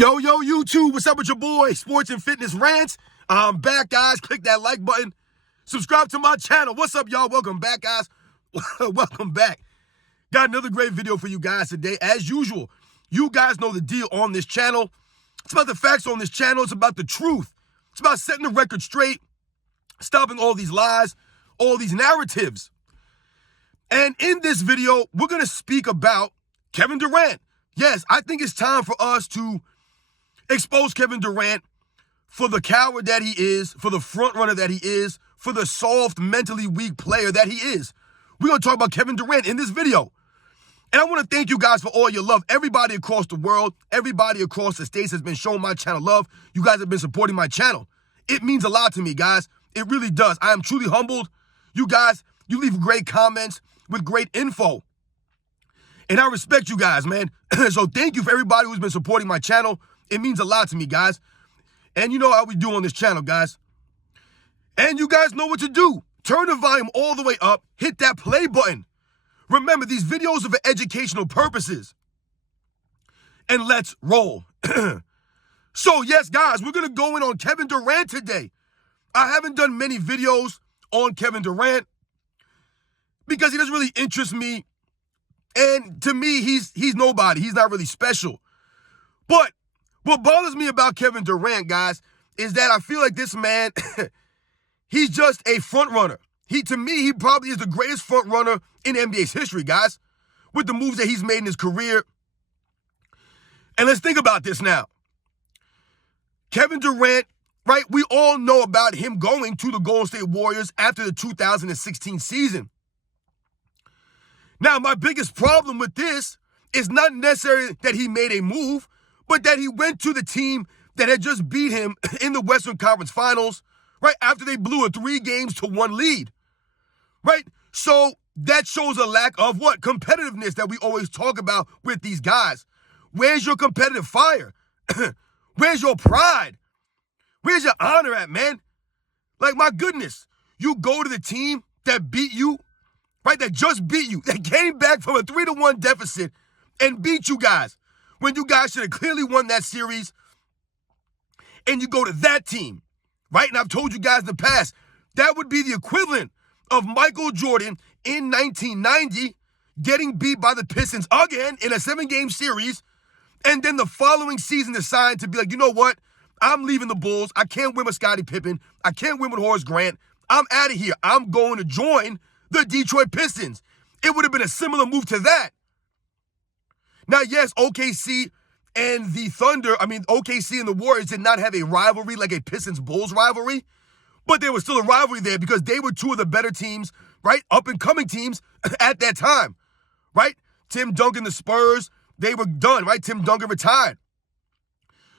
Yo, YouTube, what's up with your boy? Sports and Fitness Rants. I'm back, guys. Click that like button. Subscribe to my channel. What's up, y'all? Welcome back, guys. Welcome back. Got another great video for you guys today. As usual, you guys know the deal on this channel. It's about the facts on this channel. It's about the truth. It's about setting the record straight, stopping all these lies, all these narratives. And in this video, we're going to speak about Kevin Durant. Yes, I think it's time for us to expose Kevin Durant for the coward that he is, for the front runner that he is, for the soft, mentally weak player that he is. We're going to talk about Kevin Durant in this video. And I want to thank you guys for all your love. Everybody across the world, everybody across the states has been showing my channel love. You guys have been supporting my channel. It means a lot to me, guys. It really does. I am truly humbled. You guys, you leave great comments with great info. And I respect you guys, man. So thank you for everybody who's been supporting my channel. It means a lot to me, guys. And you know how we do on this channel, guys. And you guys know what to do. Turn the volume all the way up. Hit that play button. Remember, these videos are for educational purposes. And let's roll. So, yes, guys, we're going to go in on Kevin Durant today. I haven't done many videos on Kevin Durant because he doesn't really interest me. And to me, he's nobody. He's not really special. But what bothers me about Kevin Durant, guys, is that I feel like this man, he's just a front runner. To me, he probably is the greatest front runner in NBA's history, guys, with the moves that he's made in his career. And let's think about this now. Kevin Durant, right? We all know about him going to the Golden State Warriors after the 2016 season. Now, my biggest problem with this is not necessarily that he made a move, but that he went to the team that had just beat him in the Western Conference Finals, right, after they blew a 3-1 lead, right? So that shows a lack of what? Competitiveness that we always talk about with these guys. Where's your competitive fire? Where's your pride? Where's your honor at, man? Like, my goodness, you go to the team that beat you, right, that just beat you, that came back from a 3-1 deficit and beat you guys when you guys should have clearly won that series, and you go to that team, right? And I've told you guys in the past, that would be the equivalent of Michael Jordan in 1990 getting beat by the Pistons again in a 7-game series, and then the following season decide to be like, you know what? I'm leaving the Bulls. I can't win with Scottie Pippen. I can't win with Horace Grant. I'm out of here. I'm going to join the Detroit Pistons. It would have been a similar move to that. Now, yes, OKC and the Thunder, OKC and the Warriors did not have a rivalry like a Pistons-Bulls rivalry, but there was still a rivalry there because they were two of the better teams, right, up-and-coming teams at that time, right? Tim Duncan, the Spurs, they were done, right? Tim Duncan retired.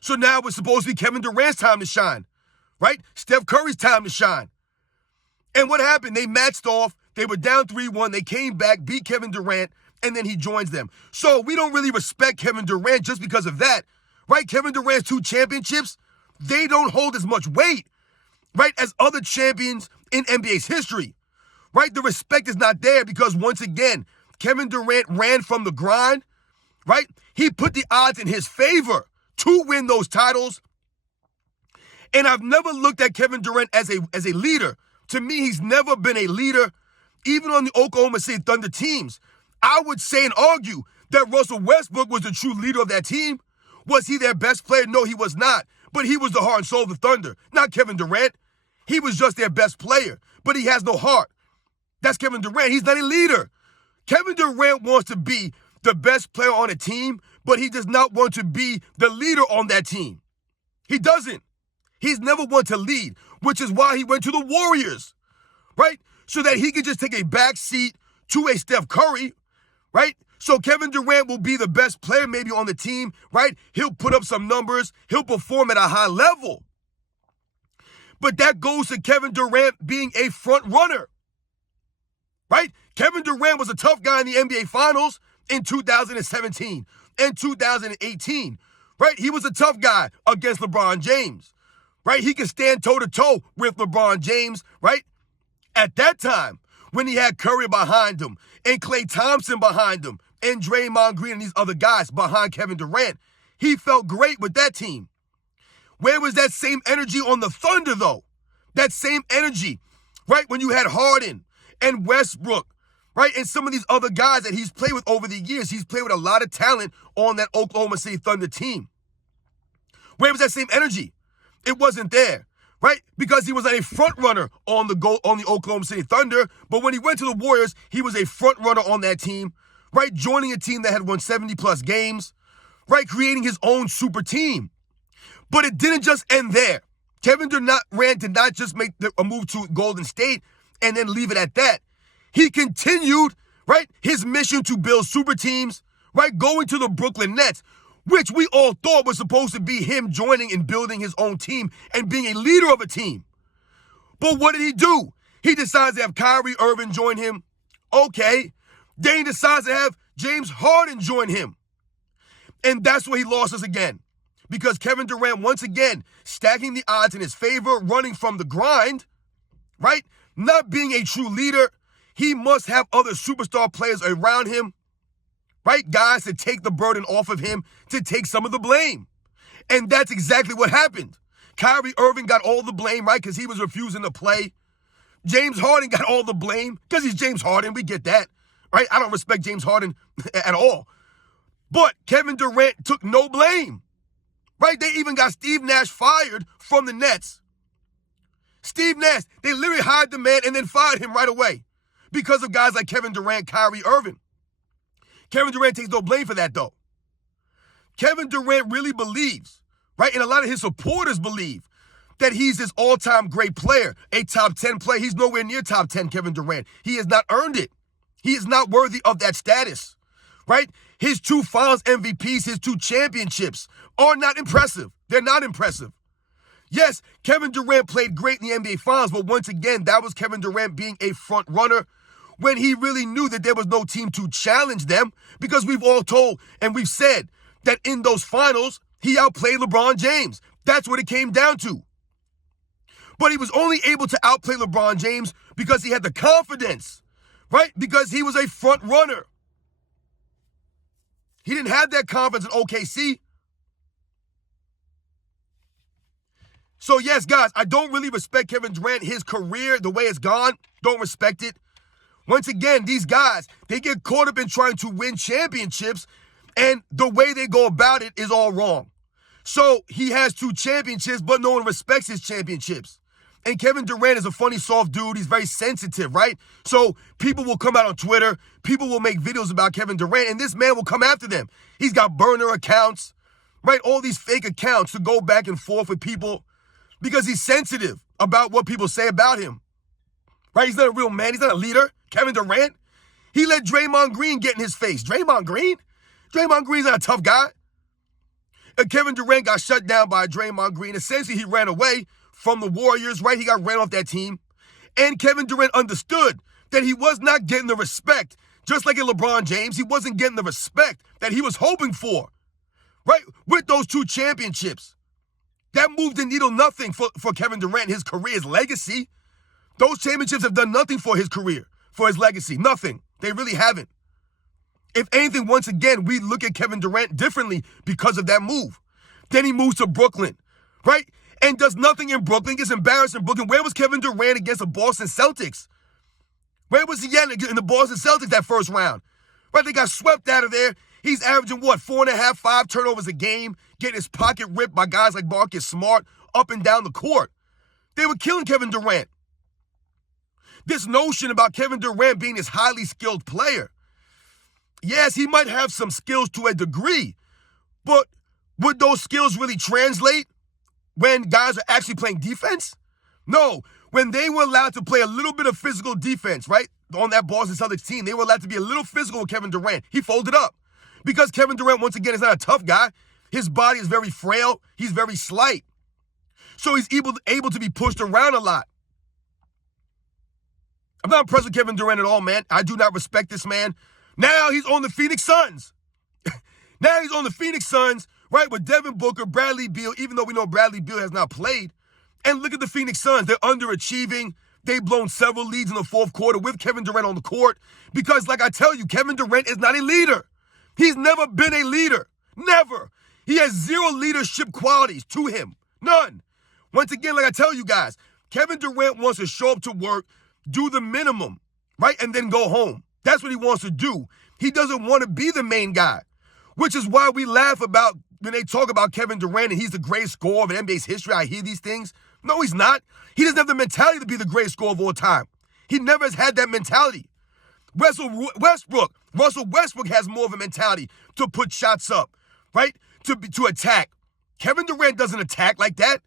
So now it's supposed to be Kevin Durant's time to shine, right? Steph Curry's time to shine. And what happened? They matched off. They were down 3-1. They came back, beat Kevin Durant, and then he joins them. So we don't really respect Kevin Durant just because of that, right? Kevin Durant's 2 championships, they don't hold as much weight, right, as other champions in NBA's history, right? The respect is not there because, once again, Kevin Durant ran from the grind, right? He put the odds in his favor to win those titles. And I've never looked at Kevin Durant as a leader. To me, he's never been a leader, even on the Oklahoma City Thunder teams. I would say and argue that Russell Westbrook was the true leader of that team. Was he their best player? No, he was not. But he was the heart and soul of the Thunder, not Kevin Durant. He was just their best player, but he has no heart. That's Kevin Durant. He's not a leader. Kevin Durant wants to be the best player on a team, but he does not want to be the leader on that team. He doesn't. He's never wanted to lead, which is why he went to the Warriors, right? So that he could just take a back seat to a Steph Curry, right? So Kevin Durant will be the best player maybe on the team, right? He'll put up some numbers. He'll perform at a high level. But that goes to Kevin Durant being a front runner, right? Kevin Durant was a tough guy in the NBA Finals in 2017 and 2018, right? He was a tough guy against LeBron James, right? He could stand toe-to-toe with LeBron James, right? At that time, when he had Curry behind him and Klay Thompson behind him and Draymond Green and these other guys behind Kevin Durant, He felt great with that team. Where was that same energy on the Thunder, though? That same energy, right? When you had Harden and Westbrook, right? And some of these other guys that he's played with over the years. He's played with a lot of talent on that Oklahoma City Thunder team. Where was that same energy? It wasn't there, right? Because he was not a front runner on the Oklahoma City Thunder. But when he went to the Warriors, he was a front runner on that team, right? Joining a team that had won 70-plus games, right? Creating his own super team. But it didn't just end there. Kevin Durant did not just make a move to Golden State and then leave it at that. He continued, right, his mission to build super teams, right, going to the Brooklyn Nets, which we all thought was supposed to be him joining and building his own team and being a leader of a team. But what did he do? He decides to have Kyrie Irving join him. Okay. Then he decides to have James Harden join him. And that's where he lost us again. Because Kevin Durant, once again, stacking the odds in his favor, running from the grind, right? Not being a true leader. He must have other superstar players around him, right? Guys to take the burden off of him, to take some of the blame. And that's exactly what happened. Kyrie Irving got all the blame, right? Because he was refusing to play. James Harden got all the blame because he's James Harden. We get that, right? I don't respect James Harden at all. But Kevin Durant took no blame. Right? They even got Steve Nash fired from the Nets. Steve Nash, they literally hired the man and then fired him right away because of guys like Kevin Durant, Kyrie Irving. Kevin Durant takes no blame for that, though. Kevin Durant really believes, right, and a lot of his supporters believe that he's this all-time great player, a top 10 player. He's nowhere near top 10, Kevin Durant. He has not earned it. He is not worthy of that status, right? His 2 finals MVPs, his 2 championships are not impressive. They're not impressive. Yes, Kevin Durant played great in the NBA Finals, but once again, that was Kevin Durant being a front runner when he really knew that there was no team to challenge them, because we've all told and we've said that in those finals, he outplayed LeBron James. That's what it came down to. But he was only able to outplay LeBron James because he had the confidence, right? Because he was a front runner. He didn't have that confidence in OKC. So yes, guys, I don't really respect Kevin Durant, his career, the way it's gone. Don't respect it. Once again, these guys, they get caught up in trying to win championships, and the way they go about it is all wrong. So he has 2 championships, but no one respects his championships. And Kevin Durant is a funny, soft dude. He's very sensitive, right? So people will come out on Twitter. People will make videos about Kevin Durant, and this man will come after them. He's got burner accounts, right? All these fake accounts to go back and forth with people because he's sensitive about what people say about him, right? He's not a real man. He's not a leader. Kevin Durant, he let Draymond Green get in his face. Draymond Green? Draymond Green's not a tough guy. And Kevin Durant got shut down by Draymond Green. Essentially, he ran away from the Warriors, right? He got ran off that team. And Kevin Durant understood that he was not getting the respect. Just like in LeBron James, he wasn't getting the respect that he was hoping for, right? With those 2 championships. That moved the needle nothing for Kevin Durant, his career, his legacy. Those championships have done nothing for his career, for his legacy. Nothing. They really haven't. If anything, once again, we look at Kevin Durant differently because of that move. Then he moves to Brooklyn, right? And does nothing in Brooklyn, gets embarrassed in Brooklyn. Where was Kevin Durant against the Boston Celtics? Where was he at in the Boston Celtics that first round? Right, they got swept out of there. He's averaging, 4.5, 5 turnovers a game, getting his pocket ripped by guys like Marcus Smart up and down the court. They were killing Kevin Durant. This notion about Kevin Durant being this highly skilled player. Yes, he might have some skills to a degree, but would those skills really translate when guys are actually playing defense? No. When they were allowed to play a little bit of physical defense, right, on that Boston Celtics team, they were allowed to be a little physical with Kevin Durant. He folded up. Because Kevin Durant, once again, is not a tough guy. His body is very frail. He's very slight. So he's able to be pushed around a lot. I'm not impressed with Kevin Durant at all, man. I do not respect this man. Now he's on the Phoenix Suns. Now he's on the Phoenix Suns, right, with Devin Booker, Bradley Beal, even though we know Bradley Beal has not played. And look at the Phoenix Suns. They're underachieving. They've blown several leads in the 4th quarter with Kevin Durant on the court because, like I tell you, Kevin Durant is not a leader. He's never been a leader. Never. He has zero leadership qualities to him. None. Once again, like I tell you guys, Kevin Durant wants to show up to work, do the minimum, right, and then go home. That's what he wants to do. He doesn't want to be the main guy, which is why we laugh about when they talk about Kevin Durant and he's the greatest scorer of NBA's history. I hear these things. No, he's not. He doesn't have the mentality to be the greatest scorer of all time. He never has had that mentality. Russell Westbrook has more of a mentality to put shots up, right, to attack. Kevin Durant doesn't attack like that,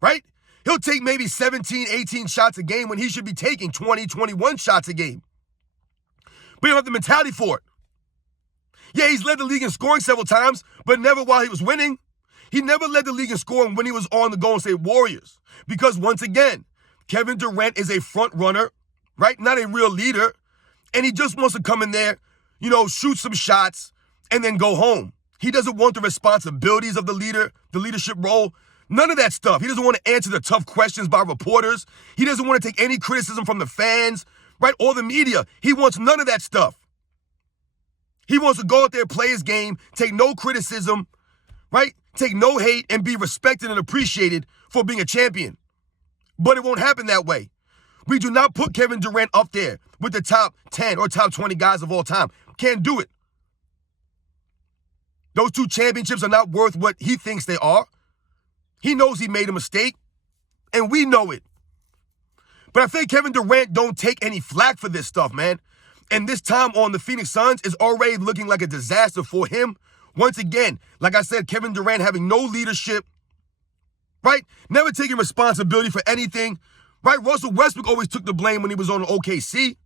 right? He'll take maybe 17, 18 shots a game when he should be taking 20, 21 shots a game. But he don't have the mentality for it. Yeah, he's led the league in scoring several times, but never while he was winning. He never led the league in scoring when he was on the Golden State Warriors. Because once again, Kevin Durant is a front runner, right? Not a real leader. And he just wants to come in there, shoot some shots, and then go home. He doesn't want the responsibilities of the leader, the leadership role. None of that stuff. He doesn't want to answer the tough questions by reporters. He doesn't want to take any criticism from the fans, right, or the media. He wants none of that stuff. He wants to go out there, play his game, take no criticism, right, take no hate, and be respected and appreciated for being a champion. But it won't happen that way. We do not put Kevin Durant up there with the top 10 or top 20 guys of all time. Can't do it. Those 2 championships are not worth what he thinks they are. He knows he made a mistake, and we know it. But I think Kevin Durant don't take any flack for this stuff, man. And this time on the Phoenix Suns is already looking like a disaster for him. Once again, like I said, Kevin Durant having no leadership, right? Never taking responsibility for anything, right? Russell Westbrook always took the blame when he was on OKC.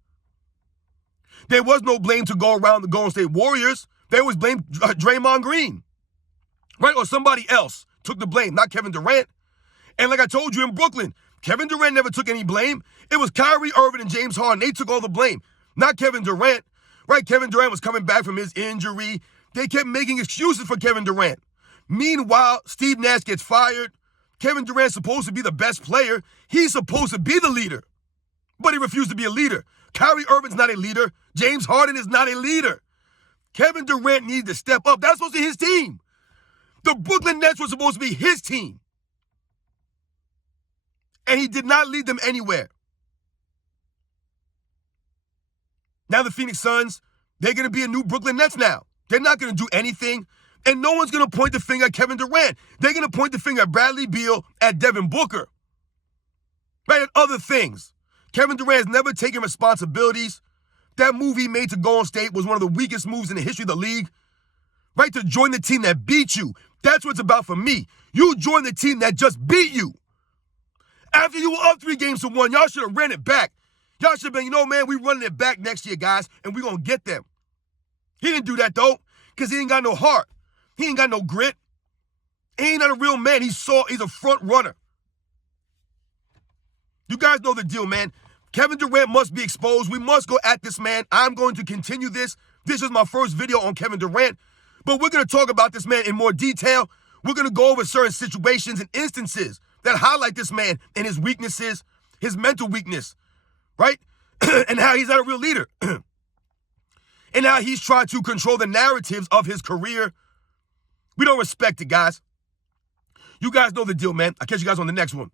There was no blame to go around the Golden State Warriors. They always blamed Draymond Green, right? Or somebody else took the blame, not Kevin Durant. And like I told you in Brooklyn, Kevin Durant never took any blame. It was Kyrie Irving and James Harden. They took all the blame, not Kevin Durant, right? Kevin Durant was coming back from his injury. They kept making excuses for Kevin Durant. Meanwhile, Steve Nash gets fired. Kevin Durant's supposed to be the best player. He's supposed to be the leader, but he refused to be a leader. Kyrie Irving's not a leader. James Harden is not a leader. Kevin Durant needed to step up. That's supposed to be his team. The Brooklyn Nets were supposed to be his team. And he did not lead them anywhere. Now the Phoenix Suns, they're going to be a new Brooklyn Nets now. They're not going to do anything. And no one's going to point the finger at Kevin Durant. They're going to point the finger at Bradley Beal, at Devin Booker, right, at other things. Kevin Durant has never taken responsibilities. That move he made to Golden State was one of the weakest moves in the history of the league. Right, to join the team that beat you. That's what it's about for me. You join the team that just beat you. After you were up 3-1, y'all should have ran it back. Y'all should have been, man, we running it back next year, guys, and we going to get them. He didn't do that, though, because he ain't got no heart. He ain't got no grit. He ain't not a real man. He's a front runner. You guys know the deal, man. Kevin Durant must be exposed. We must go at this man. I'm going to continue this. This is my first video on Kevin Durant. But we're going to talk about this man in more detail. We're going to go over certain situations and instances that highlight this man and his weaknesses, his mental weakness, right? And how he's not a real leader. And how he's tried to control the narratives of his career. We don't respect it, guys. You guys know the deal, man. I'll catch you guys on the next one.